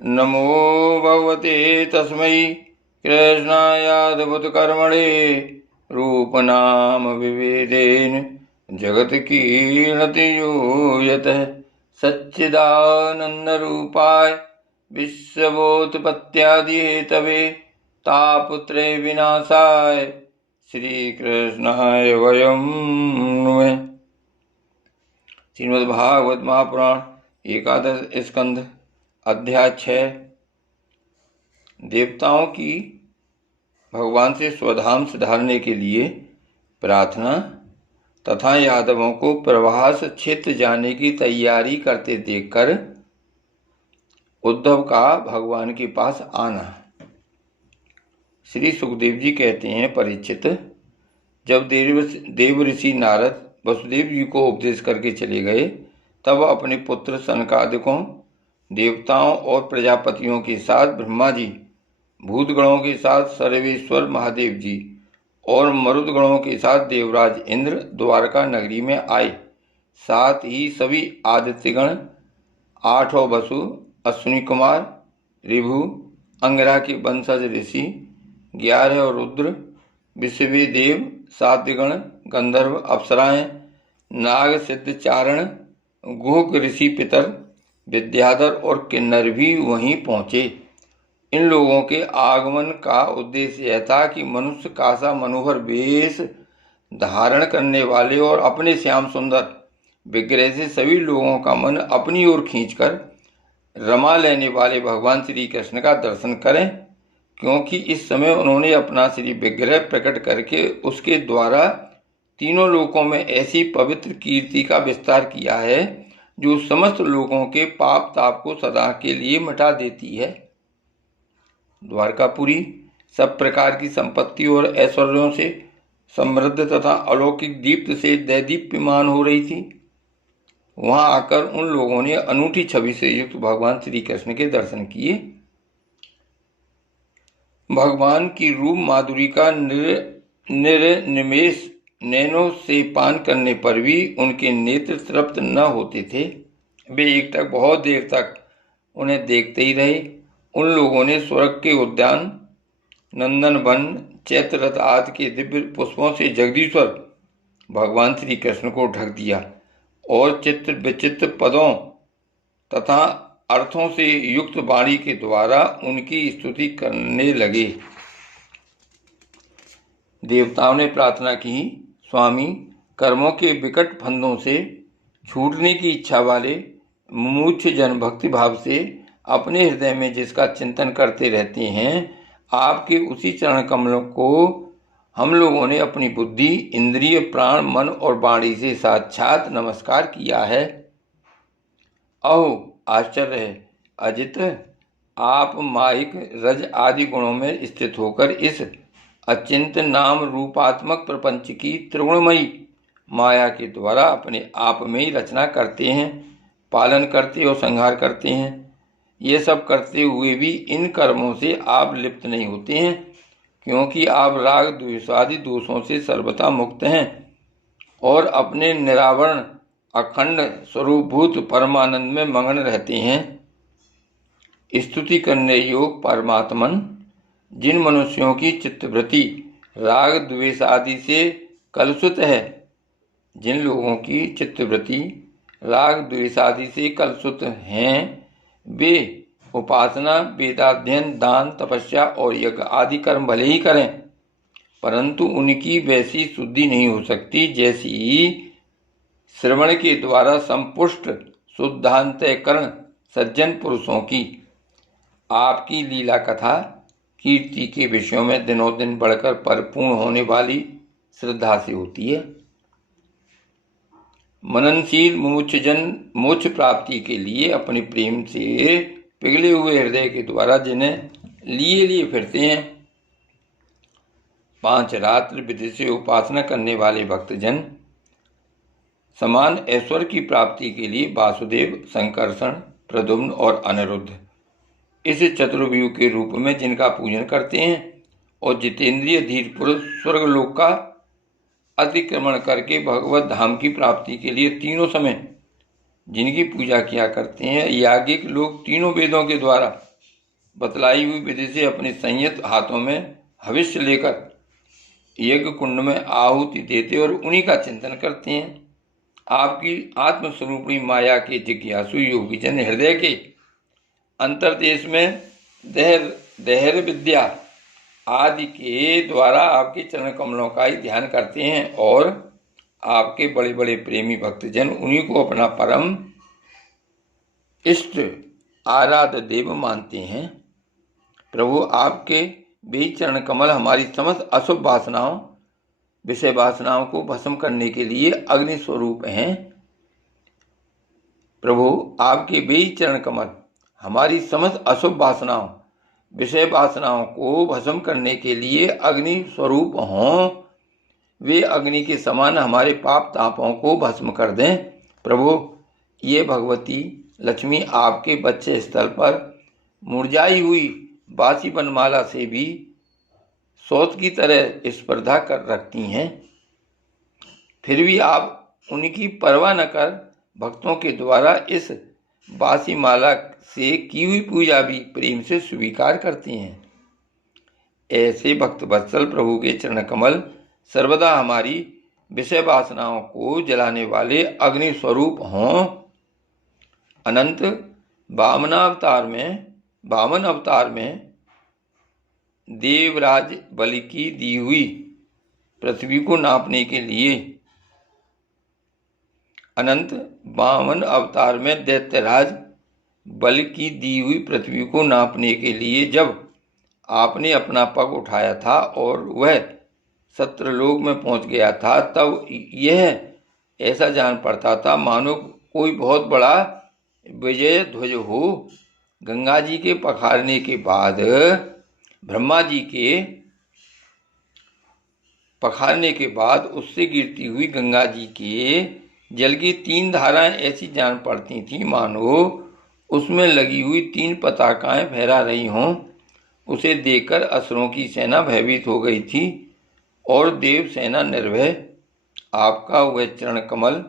नमो भगवते तस्मै कृष्णायाद्भुतकर्मणे रूपनाम विभेदेन जगत्कीर्णति यूयतः सच्चिदानन्दरूपाय विश्वोत्पत्त्यादिहेतवे तापत्रय विनाशाय श्रीकृष्णाय वयं नुमः। श्रीमद्भागवत महापुराण एकादश स्कंध अध्याय 6। देवताओं की भगवान से स्वधाम सुधारने के लिए प्रार्थना तथा यादवों को प्रवास क्षेत्र जाने की तैयारी करते देखकर उद्धव का भगवान के पास आना। श्री सुखदेव जी कहते हैं, परीक्षित, जब देव ऋषि नारद वसुदेव जी को उपदेश करके चले गए, तब अपने पुत्र सनकादिकों, देवताओं और प्रजापतियों के साथ ब्रह्मा जी, भूतगणों के साथ सर्वेश्वर महादेव जी और मरुदगणों के साथ देवराज इंद्र द्वारका नगरी में आए। साथ ही सभी आदित्यगण, 8 वसु, अश्विनी कुमार, ऋभु, अंगिरा के वंशज ऋषि, 11 रुद्र, विश्वे देव, साध्यगण, गंधर्व, अप्सराएं, नाग, सिद्धचारण, गुहक ऋषि पितर, विद्याधर और किन्नर भी वहीं पहुंचे। इन लोगों के आगमन का उद्देश्य यह था कि मनुष्य का सा मनोहर वेश धारण करने वाले और अपने श्याम सुंदर विग्रह से सभी लोगों का मन अपनी ओर खींचकर रमा लेने वाले भगवान श्री कृष्ण का दर्शन करें, क्योंकि इस समय उन्होंने अपना श्री विग्रह प्रकट करके उसके द्वारा तीनों लोकों में ऐसी पवित्र कीर्ति का विस्तार किया है जो समस्त लोगों के पाप ताप को सदा के लिए मिटा देती है। द्वारकापुरी सब प्रकार की संपत्ति और ऐश्वर्यों से समृद्ध तथा अलौकिक दीप्त से दैदीप्यमान हो रही थी। वहां आकर उन लोगों ने अनूठी छवि से युक्त भगवान श्री कृष्ण के दर्शन किए। भगवान की रूप माधुरी का निर्निमेष नैनों से पान करने पर भी उनके नेत्र तृप्त न होते थे। वे एकटक बहुत देर तक उन्हें देखते ही रहे। उन लोगों ने स्वर्ग के उद्यान, नंदन वन, चैत्र रथ आदि के दिव्य पुष्पों से जगदीश्वर भगवान श्री कृष्ण को ढक दिया और चित्र विचित्र पदों तथा अर्थों से युक्त वाणी के द्वारा उनकी स्तुति करने लगे। देवताओं ने प्रार्थना की, स्वामी, कर्मों के विकट फंदों से छूटने की इच्छा वाले मुमुक्ष जन भक्ति भाव से अपने हृदय में जिसका चिंतन करते रहते हैं, आपके उसी चरण कमलों को हम लोगों ने अपनी बुद्धि, इंद्रिय, प्राण, मन और वाणी से साक्षात नमस्कार किया है। अहो आश्चर्य है अजित, आप माइक, रज आदि गुणों में स्थित होकर इस अचिंत्य नाम रूपात्मक प्रपंच की त्रिगुणमयी माया के द्वारा अपने आप में ही रचना करते हैं, पालन करते और संहार करते हैं। ये सब करते हुए भी इन कर्मों से आप लिप्त नहीं होते हैं, क्योंकि आप राग द्वेषादि दोषों से सर्वथा मुक्त हैं और अपने निरावरण अखंड स्वरूपभूत परमानंद में मगन रहते हैं। स्तुति करने योग परमात्मन, जिन मनुष्यों की चित्तवृत्ति राग द्वेष आदि से कलुषित है, जिन लोगों की चित्तवृत्ति राग द्वेष आदि से कलुषित हैं, वे उपासना, वेदाध्ययन, दान, तपस्या और यज्ञ आदि कर्म भले ही करें, परंतु उनकी वैसी शुद्धि नहीं हो सकती जैसी श्रवण के द्वारा संपुष्ट शुद्धांतःकरण सज्जन पुरुषों की। आपकी लीला कथा कीर्ति के विषयों में दिनों दिन बढ़कर परिपूर्ण होने वाली श्रद्धा से होती है। मननशील मुमुक्षुजन मोक्ष प्राप्ति के लिए अपने प्रेम से पिघले हुए हृदय के द्वारा जिन्हें लिए फिरते हैं, 5 रात्र विधि से उपासना करने वाले भक्तजन समान ऐश्वर्य की प्राप्ति के लिए वासुदेव, संकर्षण, प्रद्युम्न और अनिरुद्ध इस चतुर्व्यूह के रूप में जिनका पूजन करते हैं और जितेंद्रिय धीर पुरुष स्वर्गलोक का अतिक्रमण करके भगवत धाम की प्राप्ति के लिए तीनों समय जिनकी पूजा किया करते हैं, याज्ञिक लोग तीनों वेदों के द्वारा बतलाई हुई विधि से अपने संयत हाथों में हविष्य लेकर यज्ञ कुंड में आहुति देते और उन्हीं का चिंतन करते हैं। आपकी आत्मस्वरूपी माया के जिज्ञासु योगी जन हृदय के अंतर्देश में देहर विद्या आदि के द्वारा आपके चरण कमलों का ही ध्यान करते हैं और आपके बड़े बड़े प्रेमी भक्तजन उन्हीं को अपना परम इष्ट आराध्य देव मानते हैं। प्रभु, आपके भी चरण कमल हमारी समस्त अशुभ वासनाओं विषय वासनाओं को भस्म करने के लिए अग्नि स्वरूप हैं। प्रभु, आपके भी चरण कमल हमारी समस्त अशुभ वासनाओं विषय वासनाओं को भस्म करने के लिए अग्नि स्वरूप हों। वे अग्नि के समान हमारे पाप तापों को भस्म कर दें। प्रभु, ये भगवती लक्ष्मी आपके बच्चे स्थल पर मुरझाई हुई बासी बनमाला से भी सौत की तरह स्पर्धा कर रखती हैं, फिर भी आप उनकी परवाह न कर भक्तों के द्वारा इस बासी माला से की हुई पूजा भी प्रेम से स्वीकार करती हैं। ऐसे भक्त वत्सल प्रभु के चरण कमल सर्वदा हमारी विषय वासनाओं को जलाने वाले अग्नि स्वरूप हों। अनंत वामन अवतार में देवराज बलि की दी हुई पृथ्वी को नापने के लिए अनंत वामन अवतार में दैत्यराज बल की दी हुई पृथ्वी को नापने के लिए जब आपने अपना पग उठाया था और वह सत्रलोक में पहुंच गया था, तब यह ऐसा जान पड़ता था मानो कोई बहुत बड़ा विजय ध्वज हो। गंगा जी के पखारने के बाद ब्रह्मा जी के पखारने के बाद उससे गिरती हुई गंगा जी के जल की 3 धाराएं ऐसी जान पड़ती थी मानो उसमें लगी हुई 3 पताकाएं फहरा रही हों। उसे देखकर असुरों की सेना भयभीत हो गई थी और देव सेना निर्भय। आपका वह चरण कमल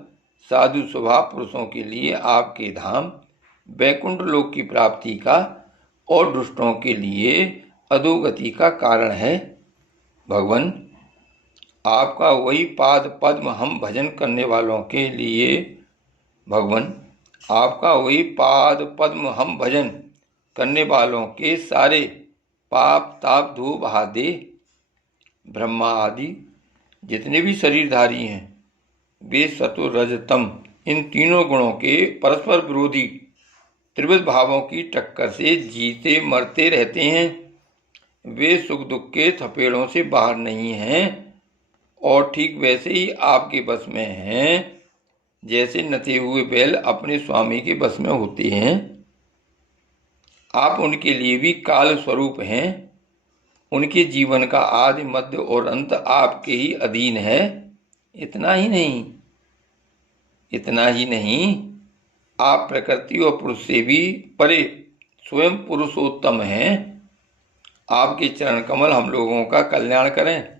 साधु स्वभाव पुरुषों के लिए आपके धाम वैकुंठ लोक की प्राप्ति का और दुष्टों के लिए अधोगति का कारण है। भगवान, आपका वही पाद पद्म हम भजन करने वालों के लिए आपका वही पाद पद्म हम भजन करने वालों के सारे पाप ताप धो बहा दे। ब्रह्मा आदि जितने भी शरीरधारी हैं वे सत्व रज तम इन तीनों गुणों के परस्पर विरोधी त्रिविध भावों की टक्कर से जीते मरते रहते हैं। वे सुख दुख के थपेड़ों से बाहर नहीं हैं और ठीक वैसे ही आपके बस में हैं जैसे नथे हुए बैल अपने स्वामी के बस में होते हैं। आप उनके लिए भी काल स्वरूप हैं। उनके जीवन का आदि मध्य और अंत आपके ही अधीन है। इतना ही नहीं, आप प्रकृति और पुरुष से भी परे स्वयं पुरुषोत्तम हैं। आपके चरण कमल हम लोगों का कल्याण करें।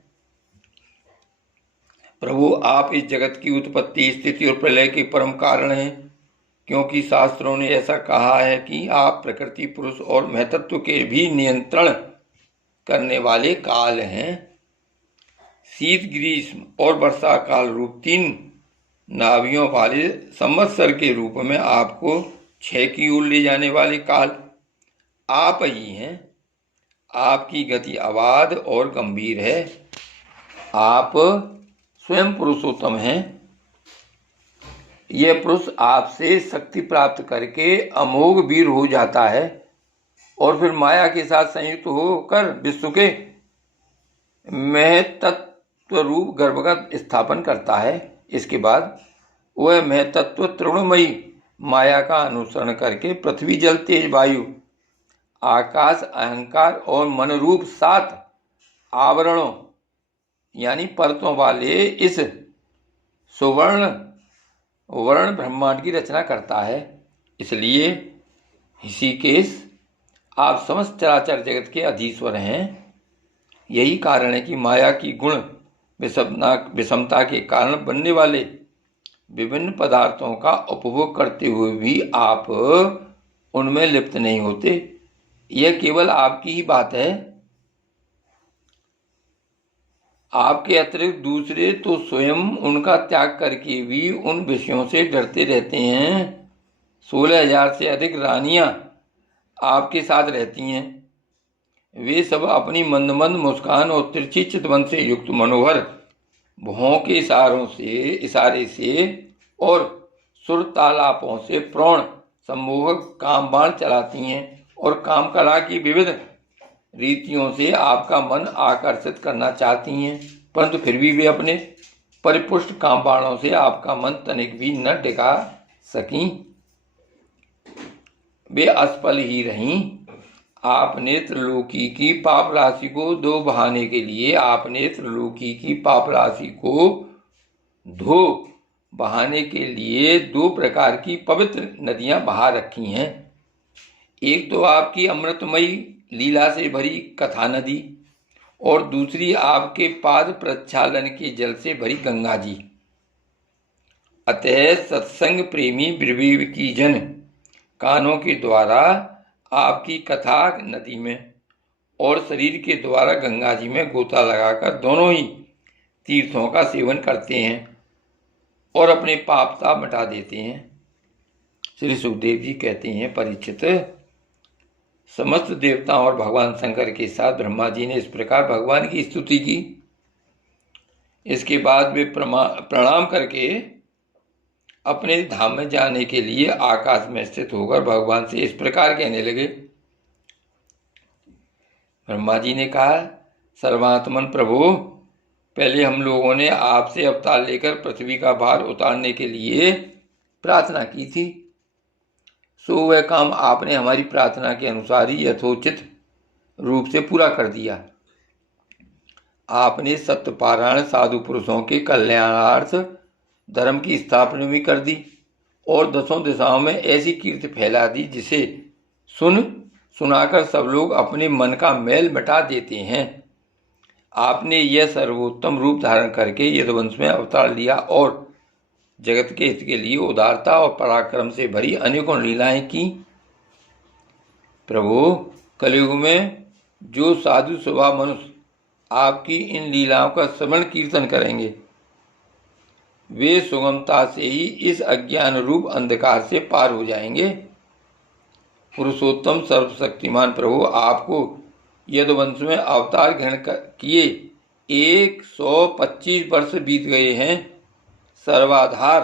प्रभु, आप इस जगत की उत्पत्ति स्थिति और प्रलय के परम कारण हैं, क्योंकि शास्त्रों ने ऐसा कहा है कि आप प्रकृति पुरुष और महतत्व के भी नियंत्रण करने वाले काल हैं। शीत ग्रीष्म और वर्षा काल रूप 3 नाभियों वाले संवत्सर के रूप में आपको 6 की ओर ले जाने वाले काल आप ही हैं। आपकी गति अबाध और गंभीर है। आप स्वयं पुरुषोत्तम हैं। यह पुरुष आपसे शक्ति प्राप्त करके अमोघ वीर हो जाता है और फिर माया के साथ संयुक्त होकर विश्व के महतत्व रूप गर्भ का स्थापन करता है। इसके बाद वह महतत्व तृणमयी माया का अनुसरण करके पृथ्वी जल तेज वायु आकाश अहंकार और मन रूप 7 आवरणों यानी परतों वाले इस सुवर्ण वर्ण ब्रह्मांड की रचना करता है। इसलिए ऋषिकेश, आप समस्त चराचर जगत के अधीश्वर हैं। यही कारण है कि माया की गुण विषमता के कारण बनने वाले विभिन्न पदार्थों का उपभोग करते हुए भी आप उनमें लिप्त नहीं होते। यह केवल आपकी ही बात है। आपके अतिरिक्त दूसरे तो स्वयं उनका त्याग करके भी उन विषयों से डरते रहते हैं। 16,000 से अधिक रानियां आपके साथ रहती हैं। वे सब अपनी मंद मंद मुस्कान और तिरछी चितवन से युक्त मनोहर भौं के इशारे से और सुर तालापों से प्रौढ़ सम्मोहक काम बाण चलाती हैं और काम कला की विविध रीतियों से आपका मन आकर्षित करना चाहती हैं, परंतु फिर भी वे अपने परिपुष्ट काम बाणों से आपका मन तनिक भी न टिका सकी। वे असफल ही रहीं। आपने त्रिलोकी की पाप राशि को धो बहाने के लिए बहाने के लिए 2 प्रकार की पवित्र नदियां बहा रखी हैं। एक तो आपकी अमृतमयी लीला से भरी कथा नदी और दूसरी आपके पाद प्रक्षालन के जल से भरी गंगा जी। अतः सत्संग प्रेमी विवेकी जन कानों के द्वारा आपकी कथा नदी में और शरीर के द्वारा गंगा जी में गोता लगाकर दोनों ही तीर्थों का सेवन करते हैं और अपने पाप ताप मिटा देते हैं। श्री सुखदेव जी कहते हैं, परीक्षित, समस्त देवताओं और भगवान शंकर के साथ ब्रह्मा जी ने इस प्रकार भगवान की स्तुति की। इसके बाद वे प्रणाम करके अपने धाम में जाने के लिए आकाश में स्थित होकर भगवान से इस प्रकार कहने लगे। ब्रह्मा जी ने कहा, सर्वात्मन प्रभु, पहले हम लोगों ने आपसे अवतार लेकर पृथ्वी का भार उतारने के लिए प्रार्थना की थी, सो वह काम आपने हमारी प्रार्थना के अनुसार ही यथोचित रूप से पूरा कर दिया। आपने सत्यपारायण साधु पुरुषों के कल्याणार्थ धर्म की स्थापना भी कर दी और 10 दिशाओं में ऐसी कीर्ति फैला दी जिसे सुनाकर सब लोग अपने मन का मैल मिटा देते हैं। आपने यह सर्वोत्तम रूप धारण करके यदुवंश में अवतार लिया और जगत के हित के लिए उदारता और पराक्रम से भरी अनेकों लीलाएं की। प्रभु, कलयुग में जो साधु स्वभाव मनुष्य आपकी इन लीलाओं का श्रवण कीर्तन करेंगे, वे सुगमता से ही इस अज्ञान रूप अंधकार से पार हो जाएंगे। पुरुषोत्तम सर्वशक्तिमान प्रभु, आपको यदुवंश में अवतार ग्रहण किए 125 वर्ष बीत गए हैं। सर्वाधार,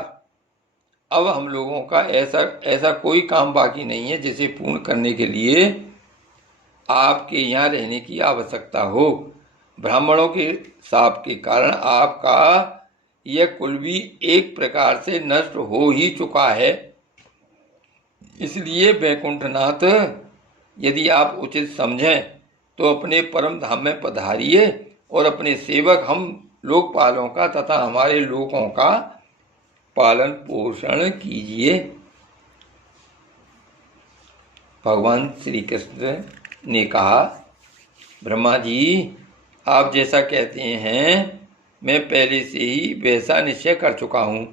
अब हम लोगों का ऐसा कोई काम बाकी नहीं है जिसे पूर्ण करने के लिए आपके यहाँ रहने की आवश्यकता हो। ब्राह्मणों के शाप के कारण आपका यह कुल भी एक प्रकार से नष्ट हो ही चुका है। इसलिए वैकुंठनाथ, यदि आप उचित समझें तो अपने परम धाम में पधारिए और अपने सेवक हम लोकपालों का तथा हमारे लोगों का पालन पोषण कीजिए। भगवान श्री कृष्ण ने कहा, ब्रह्मा जी, आप जैसा कहते हैं मैं पहले से ही वैसा निश्चय कर चुका हूँ।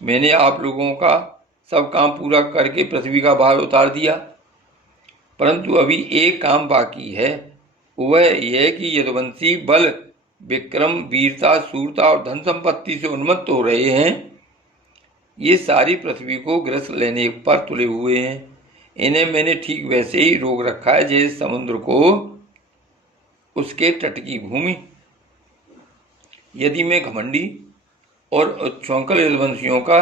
मैंने आप लोगों का सब काम पूरा करके पृथ्वी का भार उतार दिया, परंतु अभी एक काम बाकी है। वह यह कि यदुवंशी बल, विक्रम, वीरता, शूरता और धन संपत्ति से उन्मत्त हो रहे हैं। ये सारी पृथ्वी को ग्रस लेने पर तुले हुए हैं। इन्हें मैंने ठीक वैसे ही रोक रखा है जैसे समुद्र को उसके तट की भूमि। यदि मैं घमंडी और उच्छृंखल यदुवंशियों का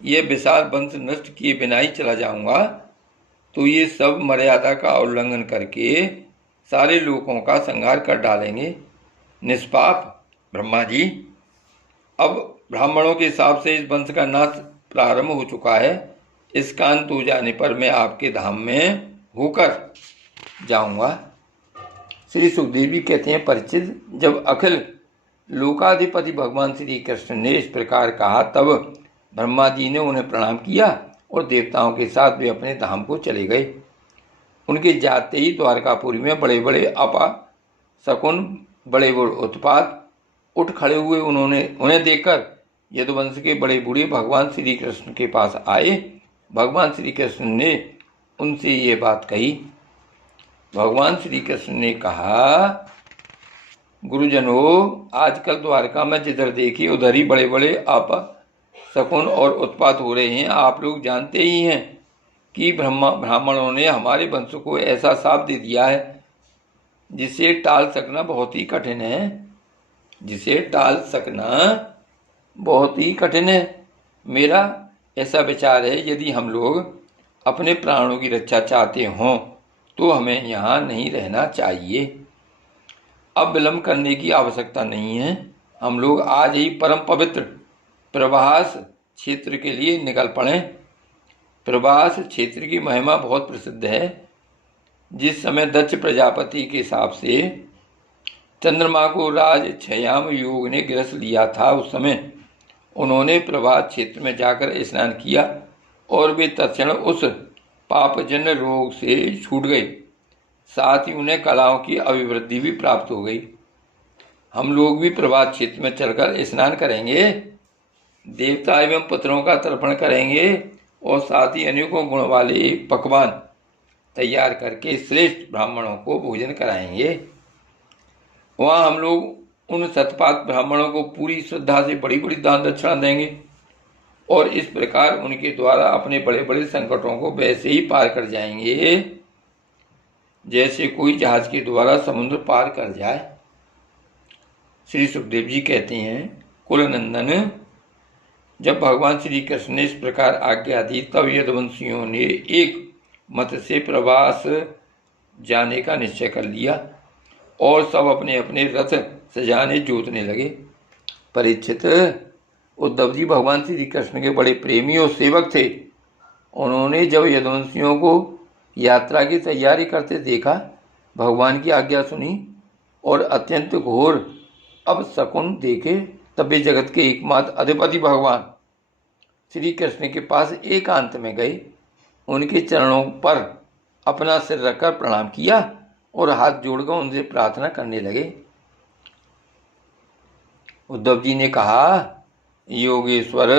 यह विशाल वंश नष्ट किए बिना ही चला जाऊंगा तो ये सब मर्यादा का उल्लंघन करके सारे लोगों का संहार कर डालेंगे। निष्पाप ब्रह्मा जी, अब ब्राह्मणों के हिसाब से इस वंश का नाश प्रारंभ हो चुका है। इसका अंत हो जाने पर मैं आपके धाम में होकर जाऊंगा। श्री सुखदेव जी कहते हैं, परीक्षित, जब अखिल लोकाधिपति भगवान श्री कृष्ण ने इस प्रकार कहा तब ब्रह्मा जी ने उन्हें प्रणाम किया और देवताओं के साथ वे अपने धाम को चले गए। उनके जाते ही द्वारकापुरी में बड़े बड़े अपशकुन, बड़े बड़े उत्पात उठ खड़े हुए। उन्हें देखकर यदुवंश के बड़े बूढ़े भगवान श्री कृष्ण के पास आए। भगवान श्री कृष्ण ने उनसे ये बात कही, भगवान श्री कृष्ण ने कहा, गुरुजनों, आजकल द्वारका में जिधर देखिए उधर ही बड़े बड़े अपशकुन और उत्पात हो रहे हैं। आप लोग जानते ही हैं कि ब्राह्मणों ने हमारे वंश को ऐसा शाप दे दिया है जिसे टाल सकना बहुत ही कठिन है, जिसे टाल सकना बहुत ही कठिन है। मेरा ऐसा विचार है, यदि हम लोग अपने प्राणों की रक्षा चाहते हों तो हमें यहाँ नहीं रहना चाहिए। अब विलंब करने की आवश्यकता नहीं है। हम लोग आज ही परम पवित्र प्रभास क्षेत्र के लिए निकल पड़ें। प्रभास क्षेत्र की महिमा बहुत प्रसिद्ध है। जिस समय दक्ष प्रजापति के हिसाब से चंद्रमा को राज छयाम योग ने गिरस लिया था, उस समय उन्होंने प्रभास क्षेत्र में जाकर स्नान किया और वे तत्क्षण उस पापजन्य रोग से छूट गए। साथ ही उन्हें कलाओं की अभिवृद्धि भी प्राप्त हो गई। हम लोग भी प्रभास क्षेत्र में चलकर स्नान करेंगे, देवता एवं पुत्रों का तर्पण करेंगे और साथ ही अनेकों गुण वाले पकवान तैयार करके श्रेष्ठ ब्राह्मणों को भोजन कराएंगे। वहाँ हम लोग उन सतपात ब्राह्मणों को पूरी श्रद्धा से बड़ी बड़ी दान दक्षिणा देंगे और इस प्रकार उनके द्वारा अपने बड़े बड़े संकटों को वैसे ही पार कर जाएंगे जैसे कोई जहाज के द्वारा समुद्र पार कर जाए। श्री सुखदेव जी कहते हैं, कुलनंदन, जब भगवान श्री कृष्ण ने इस प्रकार आज्ञा दी तब यदुवंशियों ने एक मत से प्रवास जाने का निश्चय कर लिया और सब अपने अपने रथ सजाने जोतने लगे। परीक्षित, उद्धव जी भगवान श्री कृष्ण के बड़े प्रेमी और सेवक थे। उन्होंने जब यदुवंशियों को यात्रा की तैयारी करते देखा, भगवान की आज्ञा सुनी और अत्यंत घोर अपशकुन देखे, तब वे जगत के एकमात्र अधिपति भगवान श्री कृष्ण के पास एकांत में गए, उनके चरणों पर अपना सिर रखकर प्रणाम किया और हाथ जोड़कर उनसे प्रार्थना करने लगे। उद्धव जी ने कहा, योगेश्वर,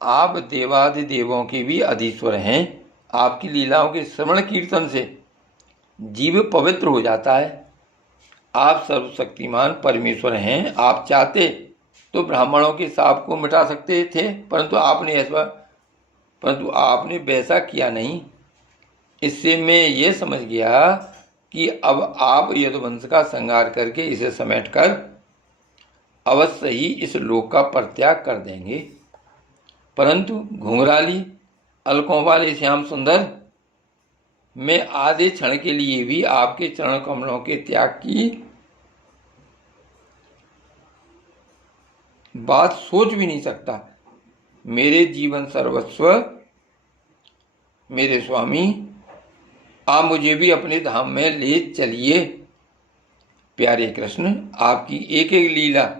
आप देवादिदेवों के भी अधीश्वर हैं। आपकी लीलाओं के श्रवण कीर्तन से जीव पवित्र हो जाता है। आप सर्वशक्तिमान परमेश्वर हैं। आप चाहते तो ब्राह्मणों के शाप को मिटा सकते थे, परंतु आपने वैसा किया नहीं। इससे मैं ये समझ गया कि अब आप यदुवंश का संहार करके इसे समेटकर अवश्य ही इस लोक का परित्याग कर देंगे। परंतु घुंघराली अलकों वाले श्याम सुंदर, मैं आधे क्षण के लिए भी आपके चरण कमलों के त्याग की बात सोच भी नहीं सकता। मेरे जीवन सर्वस्व मेरे स्वामी, आप मुझे भी अपने धाम में ले चलिए। प्यारे कृष्ण, आपकी एक एक लीला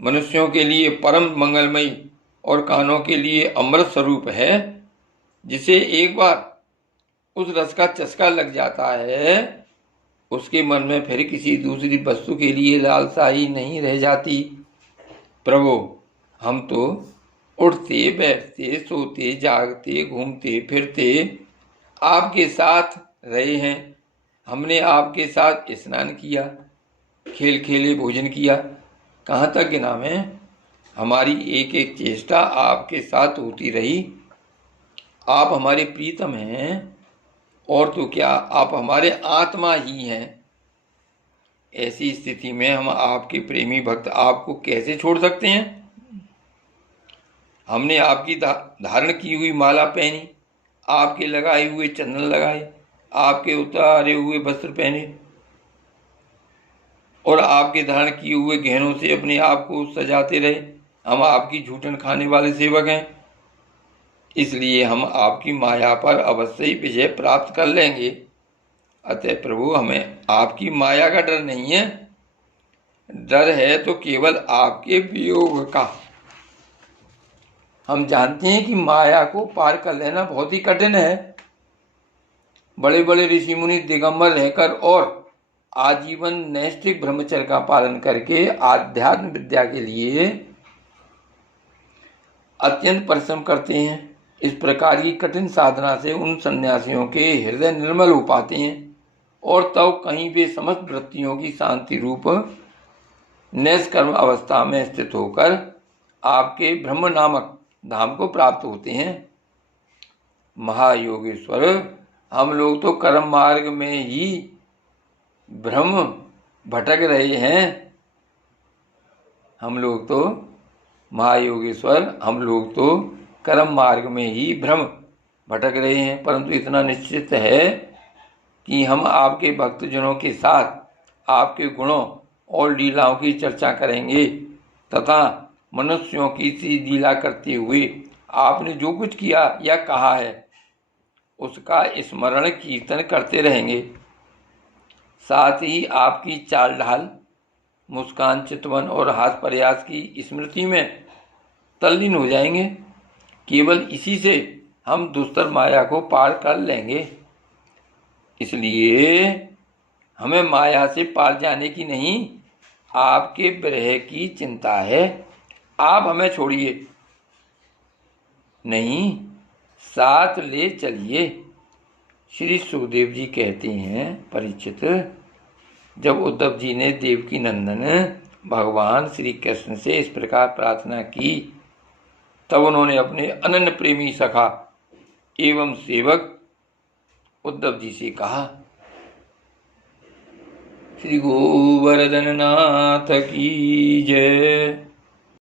मनुष्यों के लिए परम मंगलमयी और कानों के लिए अमृत स्वरूप है। जिसे एक बार उस रस का चस्का लग जाता है, उसके मन में फिर किसी दूसरी वस्तु के लिए लालसा ही नहीं रह जाती। प्रभु, हम तो उठते बैठते सोते जागते घूमते फिरते आपके साथ रहे हैं। हमने आपके साथ स्नान किया, खेल खेले भोजन किया, कहाँ तक के नाम है। हमारी एक एक चेष्टा आपके साथ होती रही। आप हमारे प्रीतम हैं, और तो क्या, आप हमारे आत्मा ही हैं। ऐसी स्थिति में हम आपके प्रेमी भक्त आपको कैसे छोड़ सकते हैं। हमने आपकी धारण की हुई माला पहनी, आपके लगाए हुए चंदन लगाए, आपके उतारे हुए वस्त्र पहने और आपके धारण किए हुए गहनों से अपने आप को सजाते रहे। हम आपकी झूठन खाने वाले सेवक हैं, इसलिए हम आपकी माया पर अवश्य ही विजय प्राप्त कर लेंगे। अतः प्रभु, हमें आपकी माया का डर नहीं है, डर है तो केवल आपके वियोग का। हम जानते हैं कि माया को पार कर लेना बहुत ही कठिन है। बड़े बड़े ऋषि मुनि दिगंबर रहकर और आजीवन नैष्ठिक ब्रह्मचर्य का पालन करके आध्यात्म विद्या के लिए अत्यंत परिश्रम करते हैं। इस प्रकार की कठिन साधना से उन सन्यासियों के हृदय निर्मल हो पाते हैं और तब कहीं वे समस्त वृत्तियों की शांति रूप नैष्कर्म अवस्था में स्थित होकर आपके ब्रह्म नामक धाम को प्राप्त होते हैं। महायोगेश्वर, हम लोग तो कर्म मार्ग में ही भ्रम भटक रहे हैं। हम लोग तो कर्म मार्ग में ही भ्रम भटक रहे हैं, परंतु इतना निश्चित है कि हम आपके भक्तजनों के साथ आपके गुणों और लीलाओं की चर्चा करेंगे तथा मनुष्यों की सी लीला करते हुए आपने जो कुछ किया या कहा है उसका स्मरण कीर्तन करते रहेंगे। साथ ही आपकी चाल ढाल, मुस्कान, चितवन और हाथ प्रयास की स्मृति में तल्लीन हो जाएंगे। केवल इसी से हम दुस्तर माया को पार कर लेंगे। इसलिए हमें माया से पार जाने की नहीं, आपके विरह की चिंता है। आप हमें छोड़िए नहीं, साथ ले चलिए। श्री सुखदेव जी कहते हैं, परीक्षित, जब उद्धव जी ने देवकी नंदन भगवान श्री कृष्ण से इस प्रकार प्रार्थना की, तब उन्होंने अपने अनन्य प्रेमी सखा एवं सेवक उद्धव जी से कहा, श्री गोवर्धन नाथ की जय।